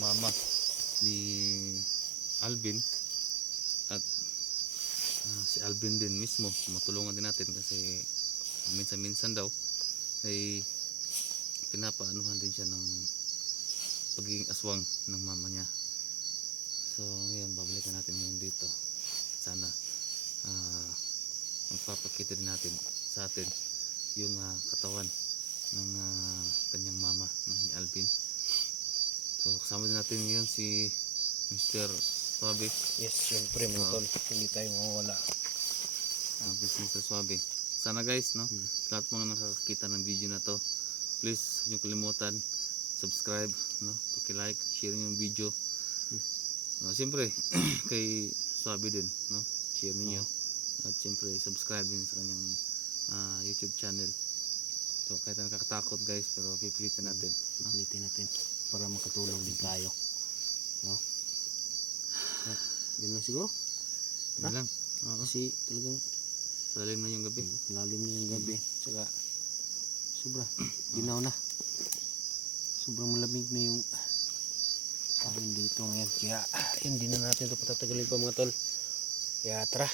mama ni Alvin at si Alvin din mismo. Matulungan din natin kasi minsan-minsan daw ay pinapaanuhan din siya ng pagiging aswang ng mama niya. So ngayon babalikan natin ngayon dito. Sana magpapakita din natin sa atin yung katawan ng kanyang mama ni Alvin. So kasama din natin ngayon si Mr. Suave. Yes, syempre mga tol, hindi tayo mawawala. Mr. Suave. Sana guys, no, lahat mga nakakakita ng video na to, please huwag niyo kalimutan subscribe, no, paki-like, share niyo yung video. Siyempre kay Suave din, no, share niyo. At siyempre subscribe din sa kanyang YouTube channel. So kahit nakakatakot guys, pero pipilitin natin. Pipilitin natin para makatulong din tayo. No? At yun lang siguro. Yun lang. Kasi talagang Malalim na yung gabi. lalim na yung gabi. Saka sobra. Ginaw na. Sobrang malamig na yung hangin dito ngayon. Kaya hindi na natin ito patatagalin pa mga tol. Kaya tara.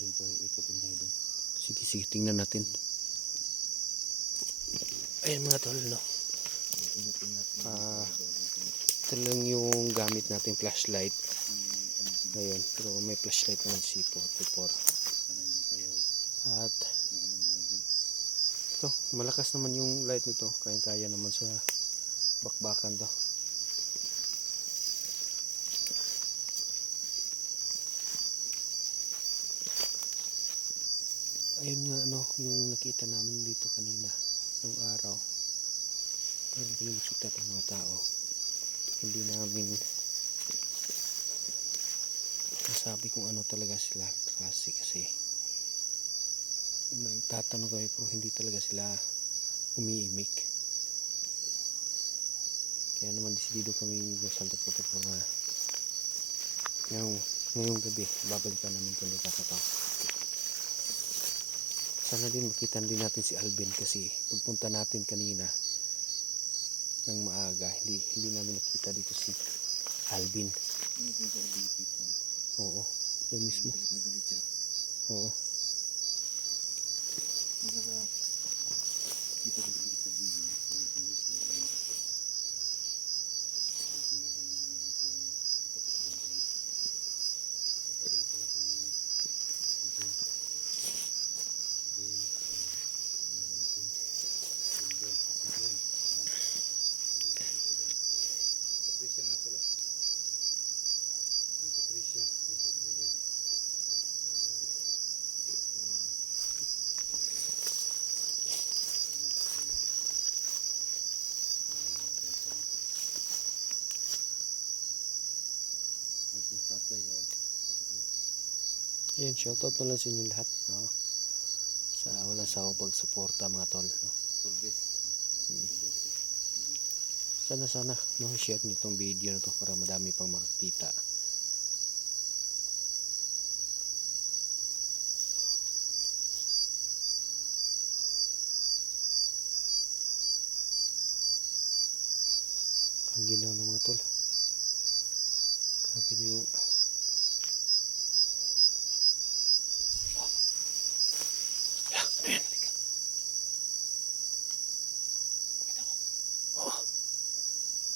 Doon pa ikotin tayo doon. Sige, tingnan natin. Ayan mga tol, no? Ito lang yung gamit natin flashlight. Ayun, pero may flashlight naman si 44. At ito, malakas naman yung light nito. Kaya naman sa bakbakan to. Ayun nga yung nakita namin dito kanina ng araw. Parang nakita ng mga tao. Hindi namin masabi kung ano talaga sila klase kasi nagtatanong kami pero hindi talaga sila umiimik. Kaya naman desidido kami ng Santo Protocol na ngayong gabi babalikan namin kung nakakataw. Sana din makita din natin si Alvin kasi pagpunta natin kanina ng maaga, hindi namin nakita dito si Alvin. Oo, yun mismo. Nagalit siya. Oo. Kita ko sa video. Patricia nga pala. Ang Patricia. Yung Patricia. Ayan, shoutout na lang sa inyo lahat. No? Sa walang sawang pagsuporta mga tol. No? Sana no, share nyo itong video na to para madami pang makakita. Ang ginaw ng mga tol. Grabe na yung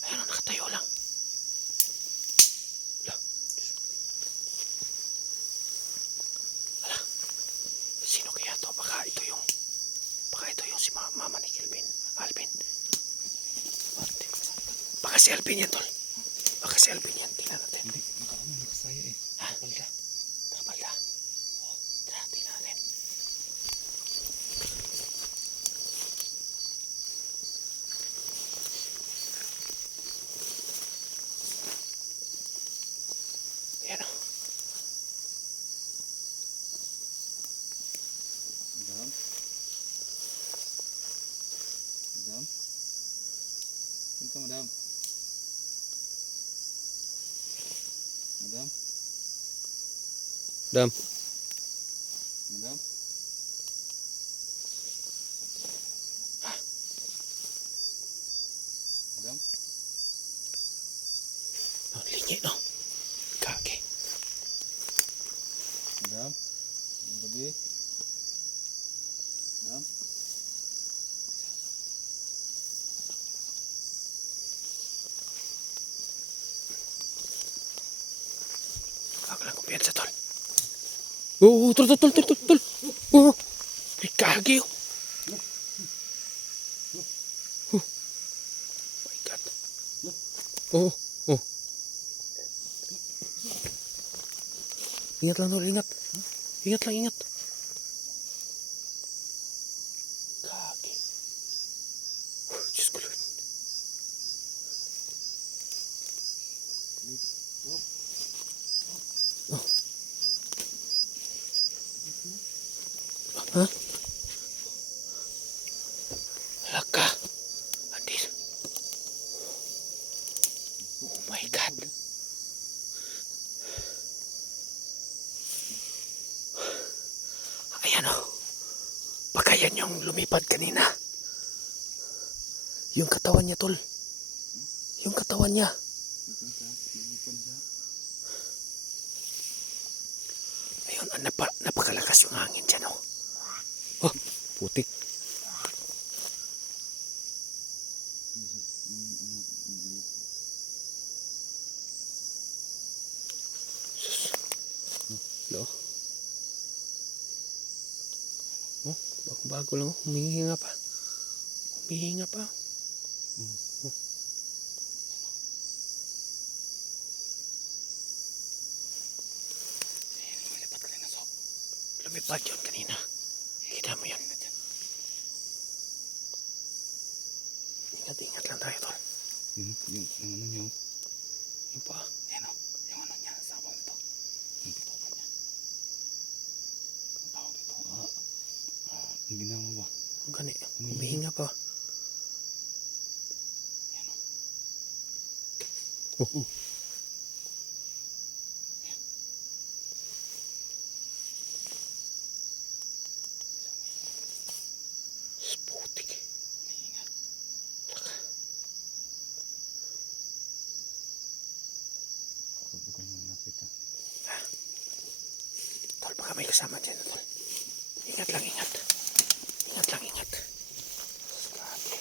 nakatayo lang. Sino kaya to? Baka ito yung si mama ni Alvin. Baka si Alvin yan tol. Baka si Alvin yan. Tingnan natin. Hindi, nakasaya eh. Nakapalda. Nakapalda. Tara, tingnan natin. Ayan o. Madam? Madam? Saan ka, madam? Madam? Dam. Madam? Kakalang kumpiyansa, tol. Oo, tol. Oo. May kagi, oh. Oh. My God. Oo. Oh. Ingat lang, tol. Ingat. Ingat. Kagi. Diyos ko, Lord. Oh. Ha? Laka. Andil. Oh my God. Ayan, oh. Baka yan yung lumipad kanina. Yung katawan niya, tol. Yung katawan niya. Ayun, napakalakas yung hangin dyan, oh. Oh, putik. Sus. Lo. Oh, bago lang, oh. Humihinga pa. Oh. Lumipad yun kanina. Kita mo yun. Ingat lang tayo, tol. Yung ano niyo. Yung pa. Yan o. Yung ano niya. Sabang ito. Yung pitopa niya. Ang tawag ito. Ang ginawa ba? Ang gani. Humihinga pa. Yan o. Oh. Putik. Humihinga. Laka. Huwag ko nang napit ha. Tol, baka may kasama dyan, tol. Ingat lang. Grabe.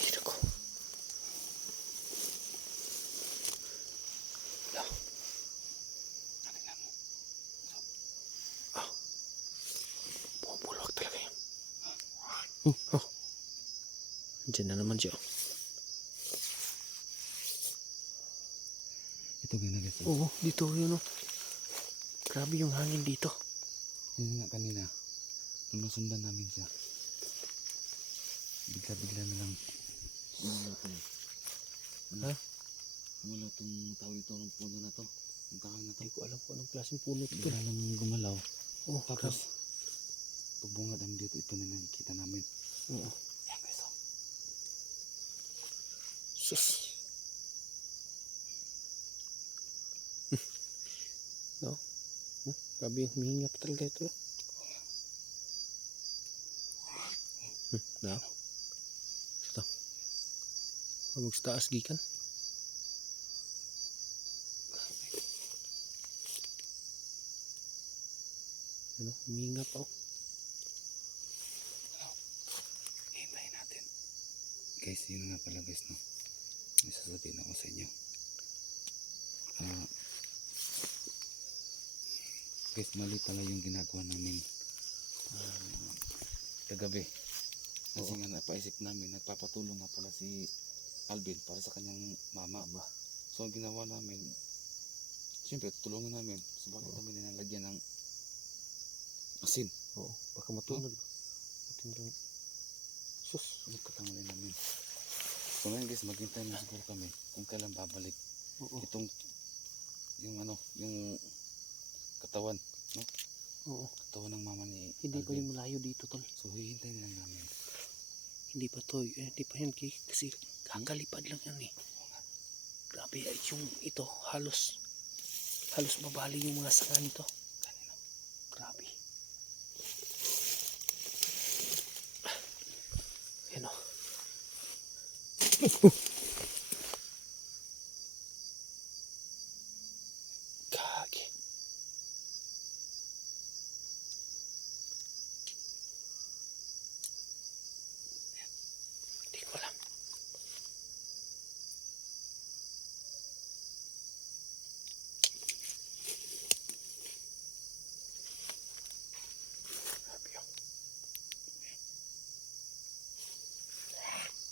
Hiro ko. Tingnan mo. Ah. Bumubulwak talaga yun. Oh. Diyan na naman siya. Ito ginagas. Oo, dito yun, oh. Grabe yung hangin dito. Yun nga kanina. Nung nasundan namin siya. Bigla na lang. Ha? Wala itong tao ito ng puno na to. Ang tao na to. Hindi ko alam kung anong klaseng puno ito. Bigla lang gumalaw. Oh, Tapos, pagbungad namin dito, ito na nakikita namin. oo. Yan guys, oh. Sus. No? Grabe yung humihinga pa talaga ito. No? Ito. Pagod sa taas gikan. Ano? Humihinga pa, oh. Hintayin natin. Guys, yun nga pala guys, no. May sasabihin ako sa inyo. Guys, mali pala yung ginagawa namin kagabi. Kasi nga napaisip namin, nagpapatulong nga pala si Alvin para sa kanyang mama. So ang ginawa namin, siyempre tutulungan namin. So bakit namin nilalagyan ng asin? Oo, baka matunog. Matindang. Sus. Nagkatangali namin. So ngayon guys, maghintay na siguro kami kung kailan babalik Oo. itong yung katawan, no? Oo. Katawan ng mama ni Hindi pa Alvin. yung malayo dito, tol. So hihintayin lang namin. Hindi pa to. Hindi pa yan. Kasi kakalipad lang yan, eh. Grabe. Yung ito, halos mabali yung mga sanga nito. Grabe. Yan, oh.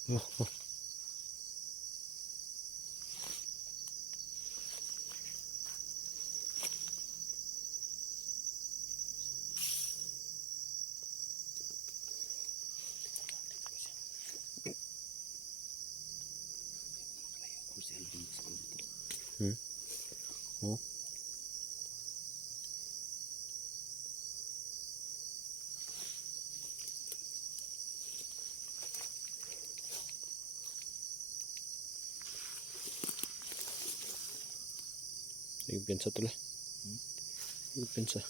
Oh, oh. Hmm? Oh. Yung pensa tuloy. Yung pensa.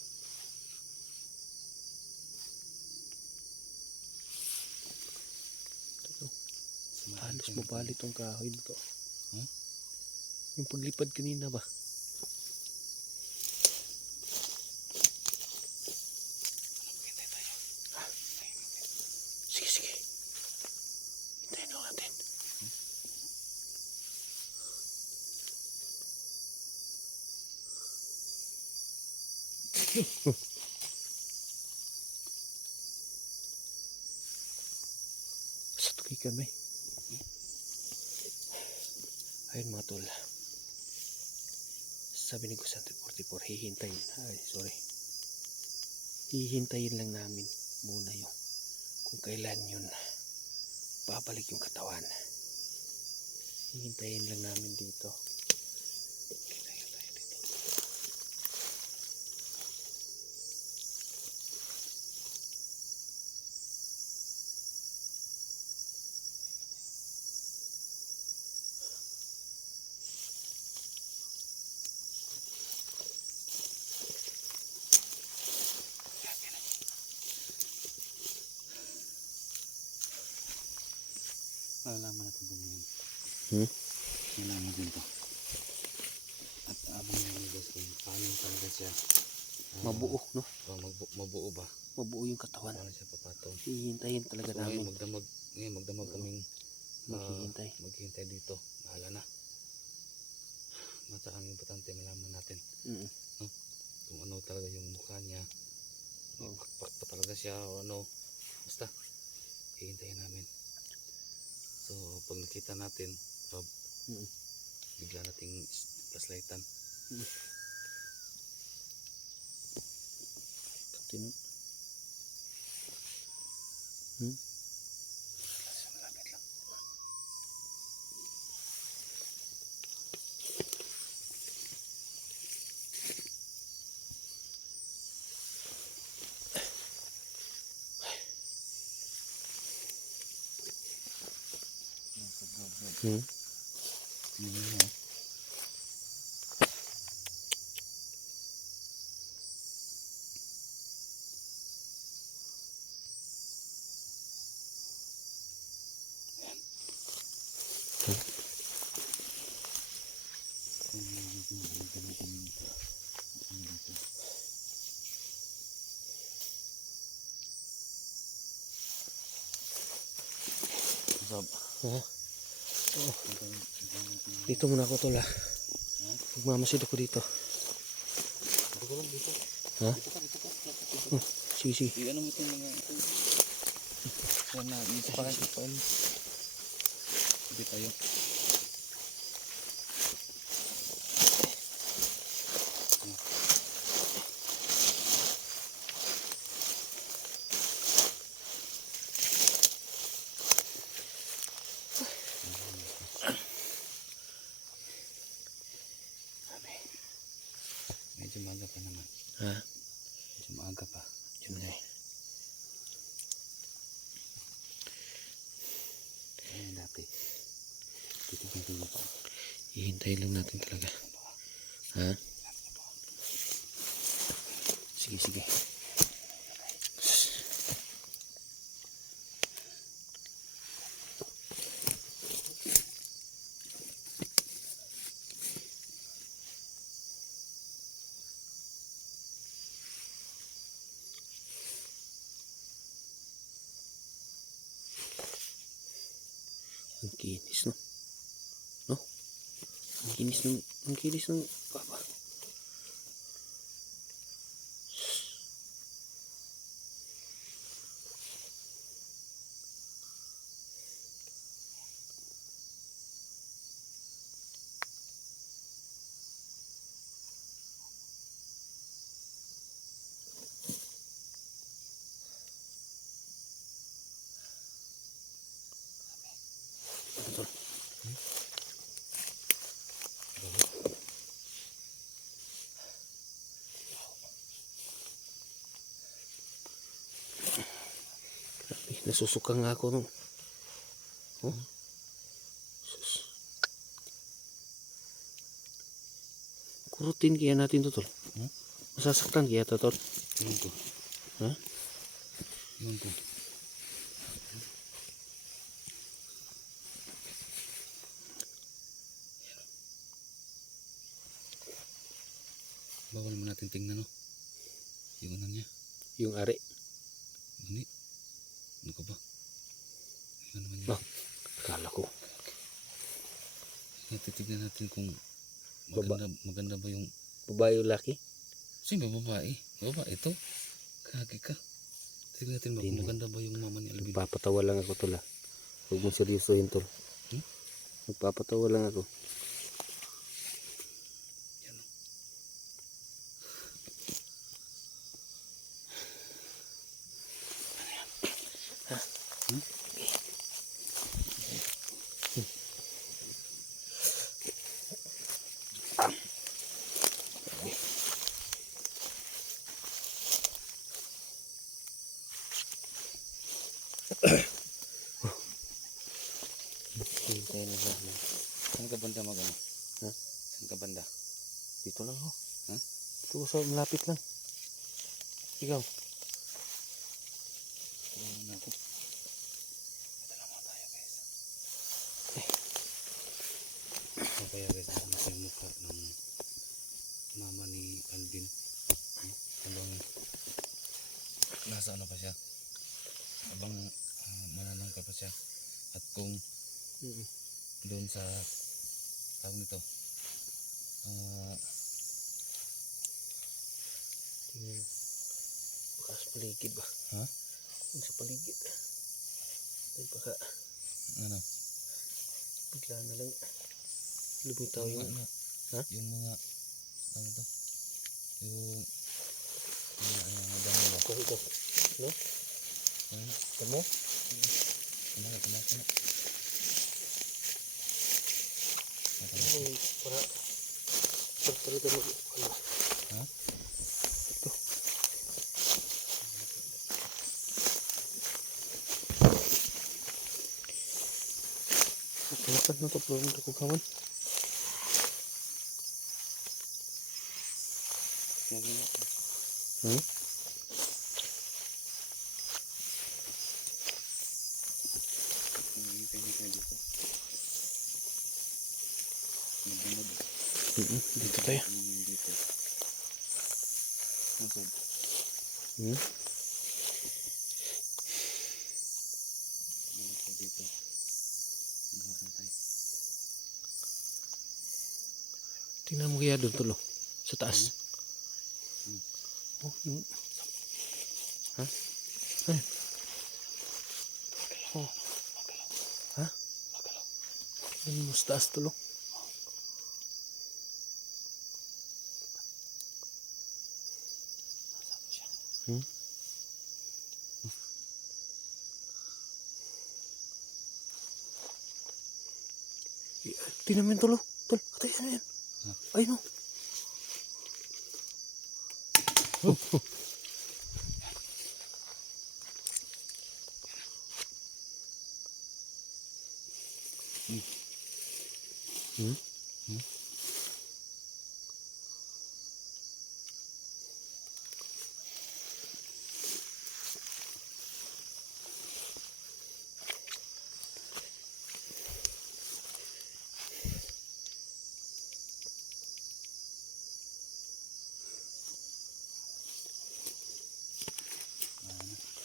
Halos mabali tong kahoy dito. Hmm? Yung paglipad kanina ba? Sige, sige. Hintayin lang natin. Sa tukikan may. Ayun mga tol. Sabi ni Kusante 44, hihintayin. Ay, sorry. Hihintayin lang namin muna yung kung kailan yun babalik yung katawan. Hihintayin lang namin dito. Hintayin tayo dito. Malalaman natin kung Hmm? nalaman din to. At abang naman guys kung paano talaga siya Mabuo, no? mabuo ba? Mabuo yung katawan. Paano siya papatong? Hihintayin talaga So namin. ngayon magdamag kaming Maghihintay. maghihintay dito. Bahala na. Basta ang importante malaman natin Mm. kung ano talaga yung mukha niya. May Oh. pakpak pa talaga siya o ano. Basta hihintayin namin. So pag nakita natin Mm. bigla nating flashlightan. Tino. Hmm? Malapit lang. Hmm? Oh. Oh. Dito muna ako tol ha. Magmamasid ako dito. Dito ko lang dito. Ha? Dito ka. Sige, sige. Ano mo itong mga ito? Sana, dito pa kayo. Dito tayo. Medyo maaga pa naman. Ha? Medyo maaga pa. Yun nga eh. Ayun dati. Titignan pa. Hihintayin lang natin talaga. Ha? Sige, sige. Ang kinis, no? No? Ang kinis ng papa. Nasusuka nga ako nung. Oh? Sus. Kurutin kaya natin to, tol. Hmm? Masasaktan kaya to, tol. Yun ko. Ha? Yun ko. Bawal mo natin tingnan, no? Yung ano niya. Yung ari. Gani. Ano ka ba? Ano naman yun? Ah, akala ko. Titignan natin kung Baba. maganda ba yung... Babae o laki? Sino ba babae? Babae ito. Kagi ka. Tignan natin ba kung Tingnan. maganda ba yung mama ni Alvin. Nagpapatawa lang ako, tol. Huwag mong seryosohin, tol. Hmm? Nagpapatawa lang ako. Yan, oh. Hmm? Hintayin na lang. Saan ka banda mag ano? Ha? Saan ka banda? Dito lang ako. Ha? Dito sa malapit lang. Ikaw. Tulungan na ako. Ito lang mga tayo guys. Ano kaya guys? Ano na yung mukha ng mama ni Alvin? Habang nasa ano pa siya? Habang mananangka pa siya. At kung doon sa tawag nito Tingnan. Baka sa paligid ba? ha? Yung sa paligid. Ay baka Ano? bigla na lang lumitaw yung... Ano? Ha? Yung mga ano to? Yung damo ba? Ito. No? Ano? Tamo? Tumakas na. Ay, para talaga mag... Ano? Ha? Ito. Kalapad na ito. Pulong ito kukawan. Hmm? Dito tayo. Hmm? Tingnan mo kaya doon, tulo. Sa taas. Oh, yung... Ha? Ay. Oh. Ha? Yung mas taas, tulo. Hmm? Tingnan mo yung tulo. Tol, atay, ano yan? Ay, no. Hmm?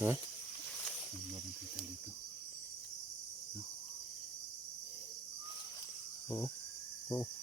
Ha? Oo. Oo.